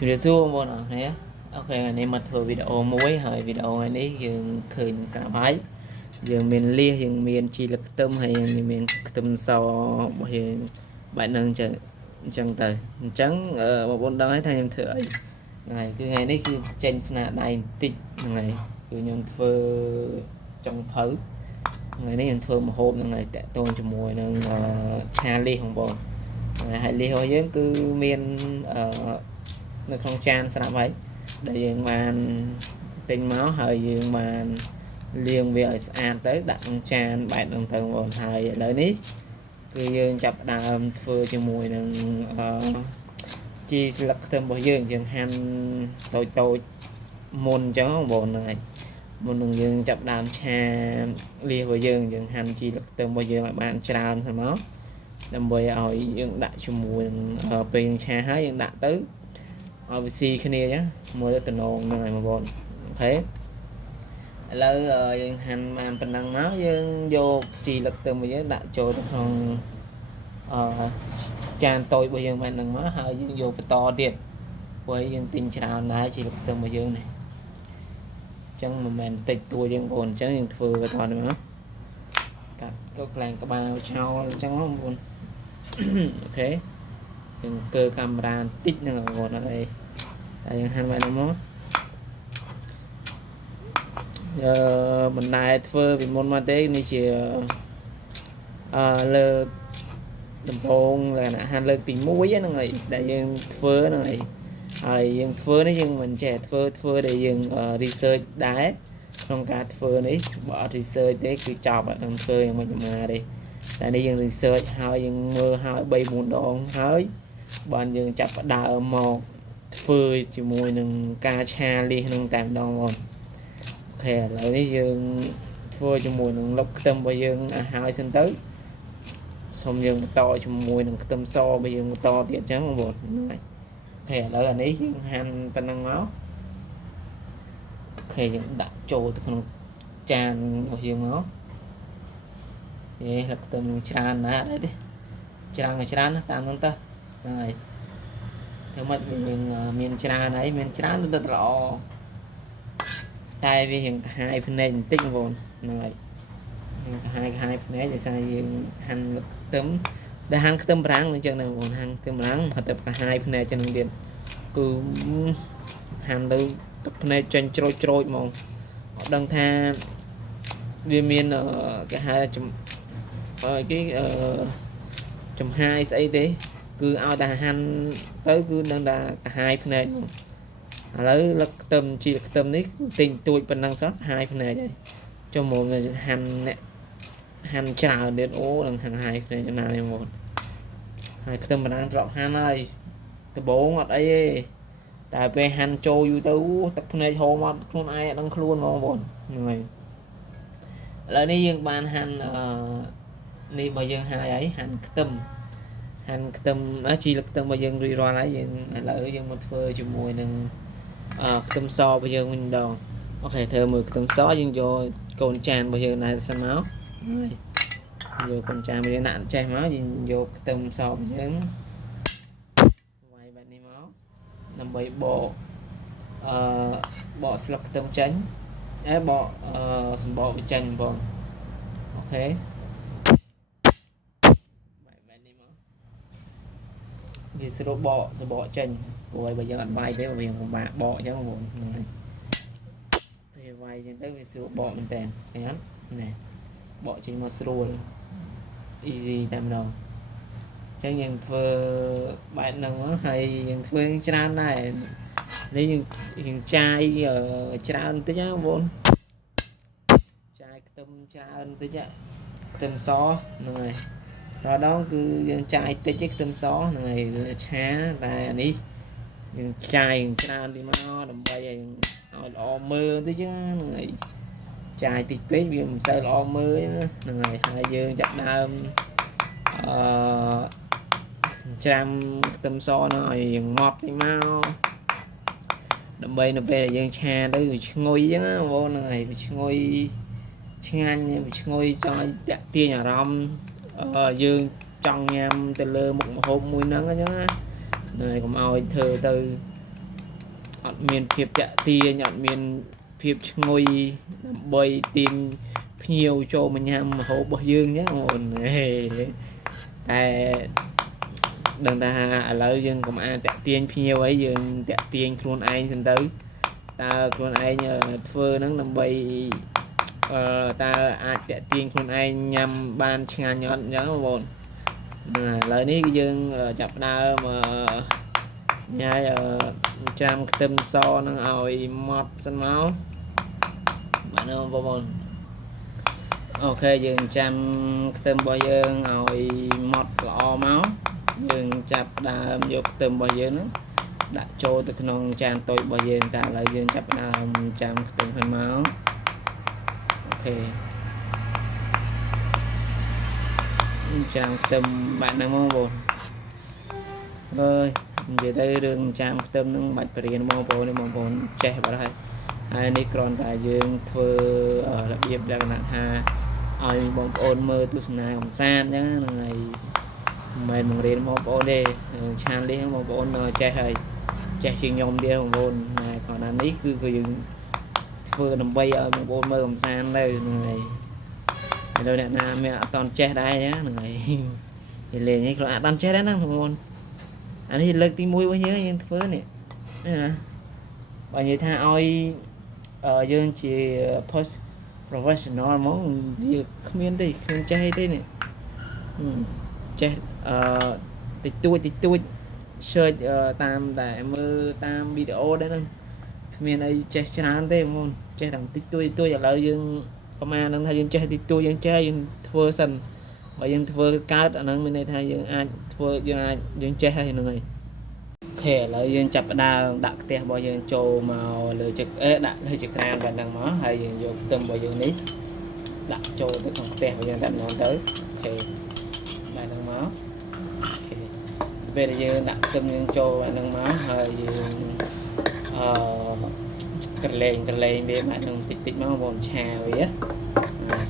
Sudah suruh pun ya. Ok ngày nay mà thử video muốiហើយvideo ngàyនេះយើងឃើញស្រាប់ហើយយើងមានលៀសយើងមានជីលខ្ទឹមហើយយើងមានខ្ទឹមសរបស់យើងបែបហ្នឹងចឹងទៅអញ្ចឹងបងប្អូនដឹងហើយថាខ្ញុំធ្វើអីថ្ងៃគឺថ្ងៃនេះគឺចេញស្នាដៃបន្តិចហ្នឹងហើយគឺខ្ញុំធ្វើចុងភៅថ្ងៃនេះខ្ញុំធ្វើម្ហូបហ្នឹងហើយតាក់ទងជាមួយនឹងឆាលៀសបងប្អូនហើយលៀសរបស់យើងគឺមាននៅក្នុងចានស្រាប់ហើយដែលយើងបានទិញមកហើយយើងបានលាងវាឲ្យស្អាតទៅដាក់ក្នុងចានបែបហ្នឹងទៅបងប្អូនហើយឥឡូវនេះគឺយើងចាប់ផ្ដើមធ្វើជាមួយនឹងជីស្លឹកខ្ទឹមរបស់យើងហាន់តូចមុនអញ្ចឹងបងប្អូនហ្នឹងហើយមុននឹងយើងចាប់ដើមឆាលៀសរបស់យើងហាន់ជីស្លឹកខ្ទឹមរបស់យើងឲ្យបានច្រើនទៅមកដើម្បីឲ្យយើងដាក់ជាមួយនឹងពេលយើងឆាហើយយើងដាក់ទៅឲ្យវាស៊ីគ្នាចឹងមើលទៅតំណងហ្នឹងហើយបងប្អូនអូខេឥឡូវយើងហាន់បានប៉ុណ្ណឹងមកយើងយកជីលឹកខ្ទឹមរបស់យើងដាក់ចូលទៅក្នុងចានតូចរបស់យើងបានហ្នឹងមកហើយយើងយកបន្តទៀតព្រោះយើងទិញច្រើនដែរជីលឹកខ្ទឹមរបស់យើងនេះអញ្ចឹងមិនមែនតិចតួយើងបងប្អូនអញ្ចឹងយើងធ្វើបន្តនេះមកកាត់ក៏ខ្លាំងក្បាលឆោអញ្ចឹងបងប្អូនអូខេយើងកើកាមេរ៉ាបន្តិចហ្នឹងបងប្អូនអត់អីតែយើងហាន់បានមកបណ្ដែធ្វើពីមុនមកទេនេះជាលើកដំបូងលក្ខណៈហាន់លើកទី1ហ្នឹងហើយដែលយើងធ្វើហ្នឹងហើយយើងធ្វើនេះយើងមិនចេះធ្វើដែលយើង research ដែរក្នុងការធ្វើនេះបើអត់ research ទេគឺចប់អត់នឹងធ្វើយ៉ាងម៉េចមកទេតែនេះយើង research ហើយយើងមើលហើយ 3-4 ដងហើយបានយើងចាប់ផ្ដើមមកធ្វើជាមួយនឹងការឆាលៀសនឹងតែម្ដងបងអូខេឥឡូវនេះយើងធ្វើជាមួយនឹងលុកខ្ទឹមរបស់យើងឲ្យហើយសិនទៅសូមយើងបន្តជាមួយនឹងខ្ទឹមសរបស់យើងបន្តទៀតអញ្ចឹងបងប្អូនហ្នឹងហើយអូខេឥឡូវអានេះយើងហាន់ប៉ុណ្ណឹងមកអូខេយើងដាក់ចូលទៅក្នុងចានរបស់យើងមកលុកខ្ទឹមច្រើនណាស់ទេច្រើនតាមហ្នឹងទៅហ្នឹងហើយធ្វើម៉េចយើងមានច្រើនហើយមានច្រើនទៅល្អតែវារៀងកាហាយភ្នែកបន្តិចបងប្អូនហ្នឹងហើយយើងកាហាយភ្នែកដោយសារយើងហាន់ខ្ទឹមដែលហាន់ខ្ទឹមប្រាំងអញ្ចឹងណាបងប្អូនហាន់ខ្ទឹមប្រាំងហត់តែកាហាយភ្នែកចឹងទៀតគឺហាន់ទៅទឹកភ្នែកចេញច្រូចហ្មងអត់ដឹងថាវាមានគេហៅចំហាយស្អីទេគឺឲ្យតែហាន់ទៅគឺដឹងថាកាហាយភ្នែកឥឡូវលឹកខ្ទឹមជីខ្ទឹមនេះទិញទួចប៉ុណ្ណឹងសោះហាយភ្នែកហើយចុះមកហាន់ច្រើនទៀតអូនឹងហាយភ្នែកណានេះមកហើយខ្ទឹមបណ្ដាំងត្រប់ហាន់ហើយដំបងអត់អីទេតែពេលហាន់ចូលយូរទៅទឹកភ្នែកហូរមកខ្លួនឯងអត់ដឹងខ្លួនហ្មងបងហ្នឹងហើយឥឡូវនេះយើងបានហាន់នេះរបស់យើងហើយហាន់ខ្ទឹមជីលខ្ទឹមរបស់យើងរួចរាល់ហើយយើងឥឡូវយើងមកធ្វើជាមួយនឹងខ្ទឹមសរបស់យើងវិញម្ដងអូខេធ្វើមើលខ្ទឹមសយើងយកកូនចានរបស់យើងដែរសិនមកហើយយកកូនចានរបស់យើងដាក់ចេះមកយើងយកខ្ទឹមសរបស់យើងវាយបែបនេះមកដើម្បីបកស្លឹកខ្ទឹមចេញបកសម្បកវាចេញបងអូខេវាស្រួលបកសបកចេញព្រោះបើយើងអត់វាយទេវាពិបាកបកអញ្ចឹងបងប្អូនហ្នឹងហើយពេលវាយអញ្ចឹងទៅវាស្រួលបកមែនតើឃើញអត់ណែបកចេញមកស្រួល easy តែម្ដងអញ្ចឹងយើងធ្វើបែបហ្នឹងមកហើយយើងធ្វើច្រើនដែរនេះយើងចាយច្រើនបន្តិចណាបងប្អូនចាយខ្ទឹមច្រើនបន្តិចខ្ទឹមសហ្នឹងហើយដល់ដងគឺយើងចាយតិចទេខ្ទឹមសហ្នឹងហើយឆាតែអានេះយើងចាយច្រើនទីមកដើម្បីឲ្យល្អមើលតិចហ្នឹងហើយចាយតិចពេកវាមិនសូវល្អមើលហ្នឹងហើយយើងចាប់ដើមច្រាំខ្ទឹមសហ្នឹងឲ្យងាប់តិចមកដើម្បីនៅពេលដែលយើងឆាទៅវាឈ្ងុយអញ្ចឹងបងប្អូនហ្នឹងហើយវាឈ្ងុយឆ្ងាញ់វាឈ្ងុយចង់ឲ្យតាក់ទាញអារម្មណ៍យើងចង់ញ៉ាំទៅលើមុខម្ហូបមួយហ្នឹងអញ្ចឹងណាកុំឲ្យធ្វើទៅ អត់មានភាពចាក់ទាញអត់មានភាពឈ្ងុយដើម្បីទាញភ្ញៀវចូលមកញ៉ាំម្ហូបរបស់យើងអញ្ចឹងបងប្អូនតែដឹងថាឥឡូវយើងកុំអានតាក់ទាញភ្ញៀវអីយើងតាក់ទាញខ្លួនឯងសិនទៅតើខ្លួនឯងធ្វើហ្នឹងដើម្បីតើអាចតាក់ទាញខ្លួនឯងញ៉ាំបានឆ្ងាញ់អត់អញ្ចឹងបងប្អូនឥឡូវនេះគឺយើងចាប់ផ្ដើមញ៉ាយច្រាំខ្ទឹមសនឹងឲ្យម៉ត់សិនមកបាទបងប្អូនអូខេយើងចាំខ្ទឹមរបស់យើងឲ្យម៉ត់ល្អមកយើងចាប់ដើមយកខ្ទឹមរបស់យើងហ្នឹងដាក់ចូលទៅក្នុងចានតូចរបស់យើងតែឥឡូវយើងចាប់ដើមចាំខ្ទឹមឲ្យមកអូខេចាំខ្ទឹមបាទហ្នឹងបងប្អូនអើយនិយាយទៅរឿងចាំខ្ទឹមហ្នឹងបាច់បរៀនបងប្អូននេះបងប្អូនចេះបាត់ហើយនេះគ្រាន់តែយើងធ្វើរបៀបលក្ខណៈថាឲ្យបងប្អូនមើលទស្សនាកំសាន្តអញ្ចឹងហ្នឹងហើយមិនបង្រៀនបងប្អូនទេឆាននេះបងប្អូនចេះហើយចេះជាងខ្ញុំទៀតបងប្អូនតែគ្រាន់តែនេះគឺយើងធ្វើដើម្បីឲ្យបងប្អូនមើលកំសាន្តទៅហ្នឹងហើយហើយអ្នកណាមានអត់តន់ចេះដែរហ្នឹងហើយនិយាយលេងនេះខ្លួនអត់តន់ចេះដែរណាបងប្អូនអានេះលើកទី1របស់យើងធ្វើនេះណាបើនិយាយថាឲ្យយើងជា post professional ហ្មងវាគ្មានទេគ្មានចេះអីទេនេះចេះតិចតួច search តាមតែមើលតាមវីដេអូដែរហ្នឹងគ្មានអីចេះច្រើនទេបងប្អូនចេះតែតិចតួចឥឡូវយើងប្រហែលហ្នឹងថាយើងចេះតិចតួចយើងចេះយើងធ្វើសិនបើយើងធ្វើកើតអាហ្នឹងមានន័យថាយើងអាចធ្វើយើងចេះហើយហ្នឹងហើយអូខេឥឡូវយើងចាប់ផ្ដើមដាក់ខ្ទះរបស់យើងចូលមកលើចង្ដាក់លើចង្ក្រានបែបហ្នឹងមកហើយយើងយកខ្ទឹមរបស់យើងនេះដាក់ចូលទៅក្នុងខ្ទះរបស់យើងតែម្ដងទៅអូខេបែបហ្នឹងមកអូខេពេលដែលយើងដាក់ខ្ទឹមយើងចូលបែបហ្នឹងមកហើយយើងក្រឡេងវាបែបហ្នឹងតិចមកបងឆាវា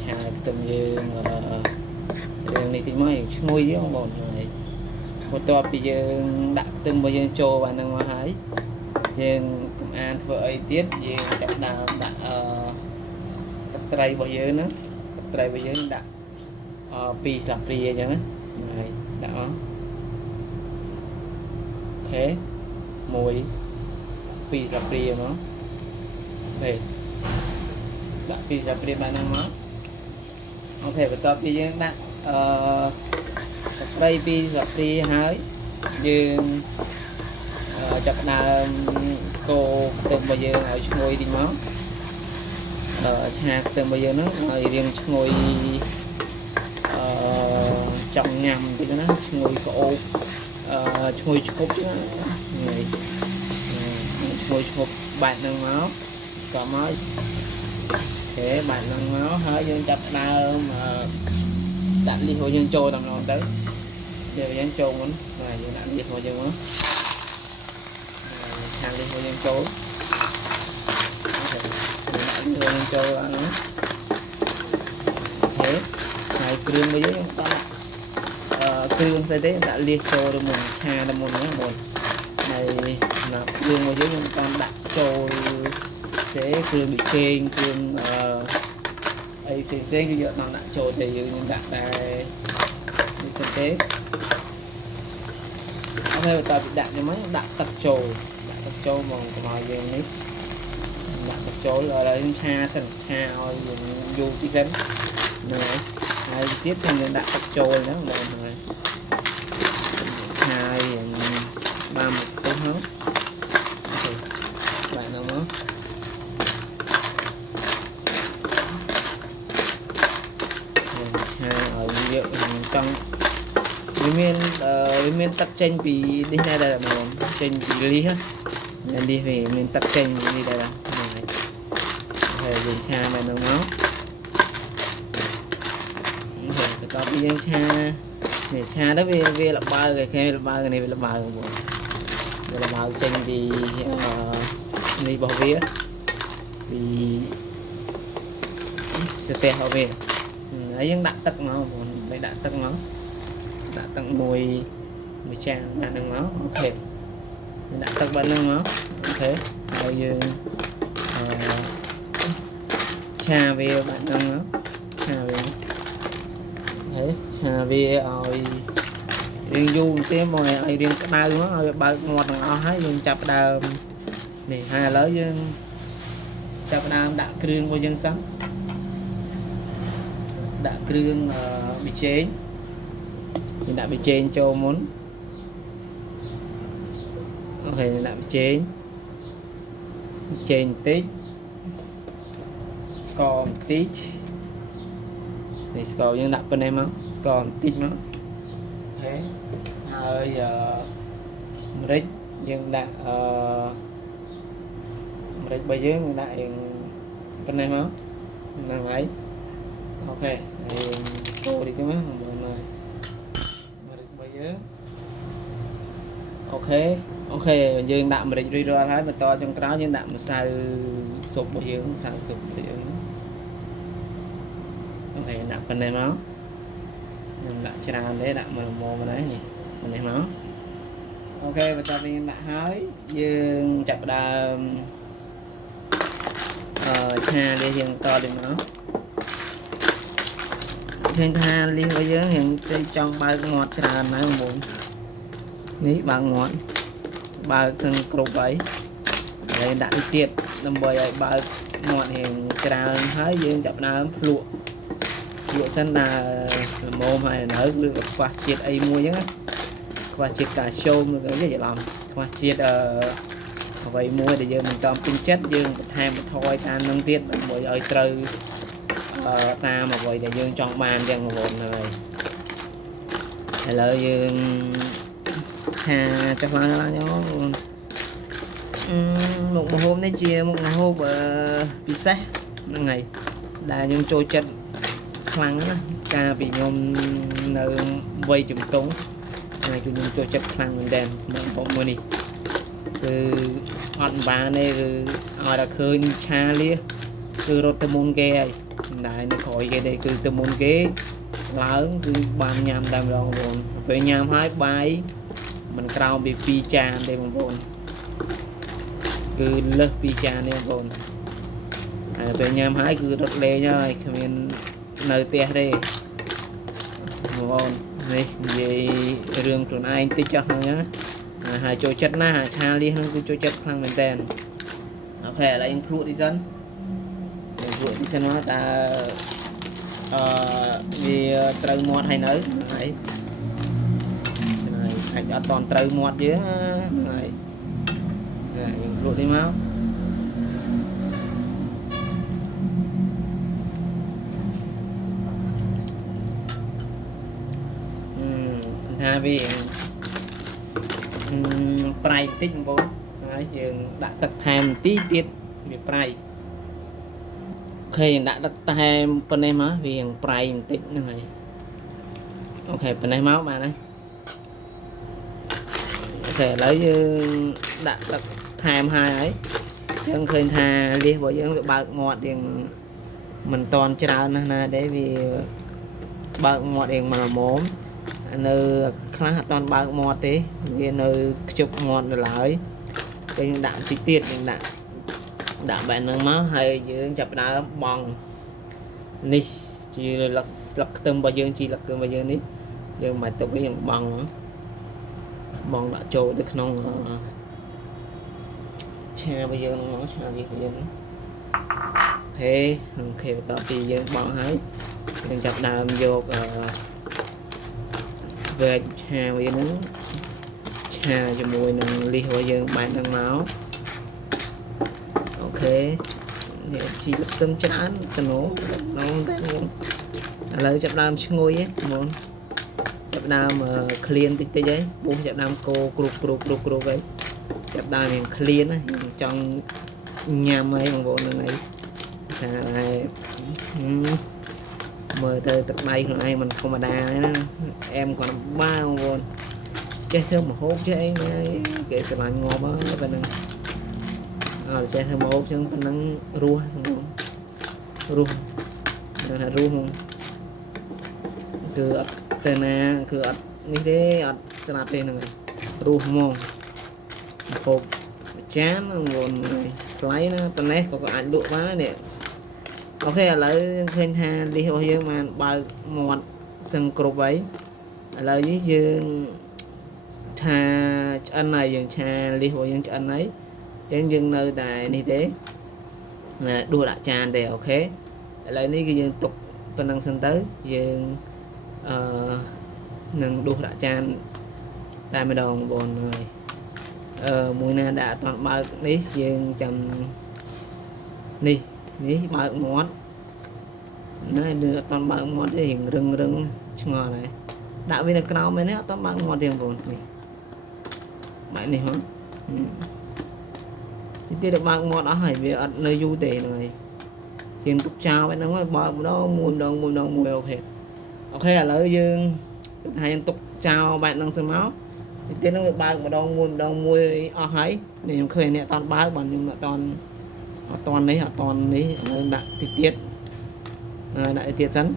ឆាខ្ទឹមយើងរឿងនេះតិចមកយើងឈ្ងុយបងប្អូនហើយបន្ទាប់ពីយើងដាក់ខ្ទឹមរបស់យើងចូលបានហ្នឹងមកហើយយើងកុំអានធ្វើអីទៀតយើងចាប់ដើមដាក់ទឹកត្រីរបស់យើងហ្នឹងទឹកត្រីរបស់យើងដាក់2ស្លាបព្រាអញ្ចឹងណាហើយដាក់មកអូខេ1 2ស្លាបព្រាមកអូខេដាក់2ស្លាបព្រាបានហ្នឹងមកអូខេបន្ទាប់ពីយើងដាក់ទឹកត្រី2ស្លាបព្រាហើយយើងចាប់ដើមកូរខ្ទឹមរបស់យើងឲ្យឈ្ងុយតិចមកឆាខ្ទឹមរបស់យើងហ្នឹងឲ្យរៀងឈ្ងុយចង់ញ៉ាំតិចណាឈ្ងុយក្អូបឈ្ងុយឈ្ងប់ចឹងហ្នឹងឈ្ងុយឈ្ងប់បែបហ្នឹងមកក៏មកអូខេបែបហ្នឹងមកហើយយើងចាប់ដើមដាក់លីសរបស់យើងចូលតាមឡងទៅយើងចូលមុនបាទយើងដាក់លីសរបស់យើងមកខាងលីសរបស់យើងចូលដាក់លីសរបស់យើងចូលអានោះអូខេហើយគ្រឿងរបស់យើងដាក់គ្រឿងស្អីទេដាក់លីសចូលទៅមុនឆាទៅមុនហ្នឹងបងហើយដាក់គ្រឿងរបស់យើងតាមដាក់ចូលទេគ្រឿងប៊ីចេងគ្រឿងអីផ្សេងៗគឺយកមកដាក់ចូលទៅយើងដាក់តែនេះសិនទេអត់ហើយបន្តពីដាក់យ៉ាងម៉េចដាក់ទឹកចូលមកកុំឲ្យយើងនេះដាក់ទឹកចូលឥឡូវយើងឆាសិនឆាឲ្យយើងយូរទីសិនហ្នឹងហើយទៀតយើងដាក់ទឹកចូលហ្នឹងបងហើយឆាយើងបានមួយស្ពឹសហ្នឹងអូខេបាទហ្នឹងមកយើងចង់វាមានទឹកចេញពីនេះដែរបងចេញពីលីសណាលីសវាមានទឹកចេញពីនេះដែរហើយយើងឆាបែបហ្នឹងមកបន្ទាប់ពីយើងឆានេះឆាទៅវាលបើគេលបើនេះវាលបើបងវាលបើចេញពីនេះរបស់វាពីស្ទះរបស់វាហើយយើងដាក់ទឹកមកបងដាក់ទឹកមកមួយចានដាក់ហ្នឹងមកអូខេដាក់ទឹកបាត់ហ្នឹងមក thế rồi dương cha về bạn thân nó cha về thế cha về rồi riêng du tiếng mọi người riêng cái đau nó rồi bao ngọt nó hết dương chập đau này hai lớn dương chập đau đã kêu của dân sống đã kêu bị chế thì đã bị trên cho muốn phải đã bị trên tích score tích thì score nhưng đặt bên em không score tích nó thế hơi rít nhưng đặt rít bây giờ lại bên em không là ấy ok thì cô đi cái mắt mọi người bây giờ ok ok dương đạm mình đi ra thấy mình to trong cái nhưng đạm sao sụp bao nhiêu sao sụp thì ok đạm bên này nó đạm chả để đạm mà mồ mà đấy nhỉ bên này nó ok và cho mình đạm hái dương chặt đà cha đi dương to đi nó thiên tha liên bây giờ hiện trong bao ngọt trà này muốn ní bằng ngọt ba thân cột ấy đây đã tiệt năm bơi ấy ba ngọt hiện trà hái dương chập nào lụa lụa xanh là mồm hay nở được qua chiết ấy mua nhá qua chiết cả show được cái gì làm qua chiết vậy mua để giờ mình cầm tinh chất dương thêm thôi ta nâng tiết bơi ấy trừ ta mà vậy để dương chọn bàn dân một rồi là dương hà cho khoan là nhó một hôm đấy chia một hôm pizza ngày là nhung trôi chân khăn ca vì nhung nơi vây chùm cống này chúng nhung trôi chân khăn mình đèn mình bóng mua đi từ hòn bà này họ đã khơi cha lia từ rotamon ghe này nó khỏi cái đây từ rotamon ghế lớn cứ ban nhầm đam rồi về nhầm hai bài mình cao bị phi trà đây một vốn cứ lớp phi trà này vốn về nhầm hai cứ rất lê nha mình nơi tia đây một vốn này về rừng tuần anh tích cho nhá hai chỗ chất na cha đi hơn cái chỗ chất thằng mình đèn nó phải là anh phụ đi dân phụ đi dân nó ta vì trâu mọt hay nới này thành ra toàn trâu mọt chứ này phụ đi máu ha vì prai tích vô dương đã tập tham tí tiết việc prai khi đã tập tham bên em á vì prai tích này ok bên em máu mà này ok lấy đã tập tham hai ấy chân khơi thà đi bởi dương bạc ngọt điện mình toàn trao nè để vì bạc ngọt điện mà mốm nơi khá toàn bạc ngọt thế vì nơi chụp ngọt lại cái đạn chi tiết những đạn bạn nâng máu hay dưới chập đá bằng đi chỉ lật tâm bao nhiêu chỉ lật tâm bao nhiêu ní nhưng mà tôi cái những bằng đã trôi được không cha bây giờ nó cha việc bây giờ thế khi tao thì giờ bằng hết đừng chập đá vô về cha bây giờ nó cha cho mùi nâng ly hồi giờ bạn nâng máu ok chỉ lập tâm chán từ nó lời chập đam chứ ngồi ấy muốn chập đam clean tích tích ấy bố chập đam cô cục ấy chập đam mình clean ấy trong nhà mấy bằng bộ này này mời từ tập đây hôm nay mình không mà đa em còn ba luôn chơi thêm một hộp chứ em kể sự lạnh ngon quá bên này chơi thêm một hộp chứ bên nắng rua nên là rua không cứ tên này cứ như thế sẽ là tên này rua không hộp chán buồn người lấy nó tên này có ảnh lụa quá nè ok lại khơi tha đi hồi dương mà bao một sân cột ấy lại với dương tha anh này dương cha đi hồi dương anh ấy trên dương nơi tại như thế là đua đại tràn để ok lại ní cái dương tục phần năng sân tới dương nâng đua đại tràn tại mới đầu buồn người mùi na đã toàn bao ní dương chầm ní ní bao món này đưa toàn bao món để hiện rừng rừng ngò này đạo viên là cao mấy nữa toàn bao món tiền vốn này mãi này hả thì được bao món đó hỏi về ở nơi du tệ này tiền tục chào với nó bao đó muôn đồng mùi ok ok là lấy dương hay tục chào bạn đang xem máu thì tên nó bao mà đông mùi ở ấy thì khơi nè toàn bao bằng nhưng mà toàn đấy đại tiết đại tiết sẵn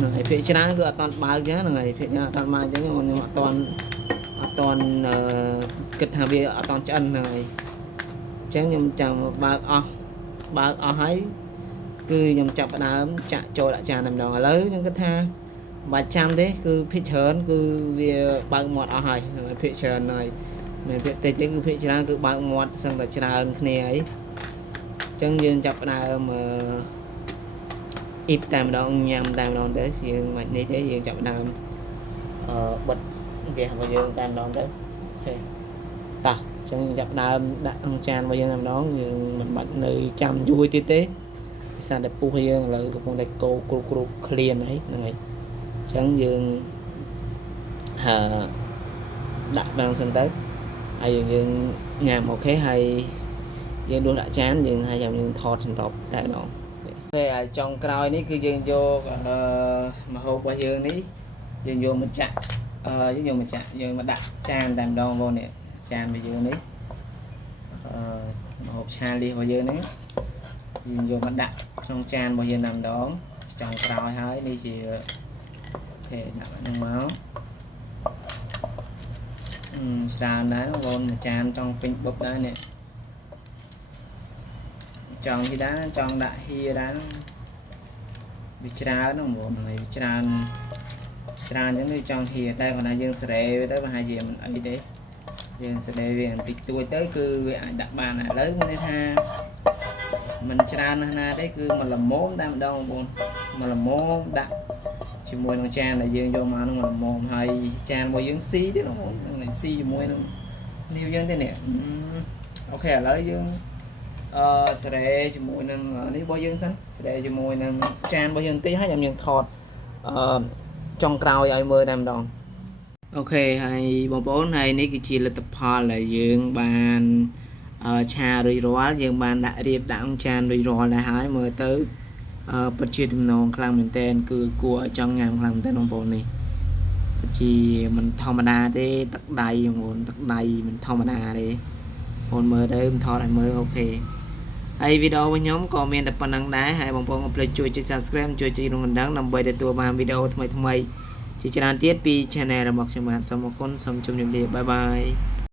người phía trên đó cứ toàn bao chứ người phía trên toàn bao chứ nhưng mà toàn kịch hà bia toàn chân này chứ nhưng chẳng bao ở ấy cứ nhầm chọc đá chạ trôi lại tràn nằm đó lớn nhưng cái tha và trăm đấy cứ phía trên cứ về bằng một ở hay phía trên này mình phía tây cứ phía trên cứ bằng một xong là trên này ấy chân dương chập nào mà ít tam đồng nhằm tam đồng tới dương mà như thế dương chập nào bật kìa vào dương tam đồng tới ta chân chập nào đã ăn chan vào dương tam đó dương mình bật nơi trăm vui tí tế sao đẹp pu dương là con đây cô clean ấy này chẳng dương đặt đang sân tới ai dương nhà một cái hay dương đua đã chán dương hay dòng dương thọt thành rộp đại nó về trong còi ní cứ dương vô mà hộp qua dương ní dương vô mình chặn dương mình chặn dương mà đặt chan đàn đòn vô nè chan bây dương ní hộp chan đi vào dương ní dương vô mà đặt trong chan bao dương nằm đó trong còi hơi đi chỉ ok đặt trong máu sao đá nó luôn chan trong pin bốc đá nè chọn thì đá chọn đại hi đá bị trà nó một người trà những người chọn thì đây còn là dương sợi tới hai gì mình ấy đấy dương sợi về bị tuổi tới cứ về đặt bàn này lấy mới tha mình trà na đấy cứ mà làm món đang đâu buồn mà làm món đặt chỉ mùi nó chan là dương vô mà nó làm món hay chan mùi dương xí đấy nó này xí mùi nó nhiều dân thế nè ok lấy dương sẽ cho mùi nâng ní bao dương xanh sẽ cho mùi nâng chan bao dương tí hết nhầm thọt trong cào ai mơ đam đòn ok hay bộ bốn này ní cái chi là tập hòa là dương bàn trà rồi róa dương bàn đại điệp đặng chan rồi róa là hái mơ tới bật chia tùm nông khăn mình tên cứ của trong ngàn khăn mình tên ông bộ này chỉ mình thò mà đà thế tắc đầy mình thò mà đà đi còn mơ tới mình thò lại mơ ok hay video với nhóm comment đặt phần đăng đá hay bằng phong upload chui cho subscribe chui cho đồng đăng nằm bơi để tua bàn video thay chỉ cho tiết pi channel là một cho bạn xong một con xong trong điểm bye bye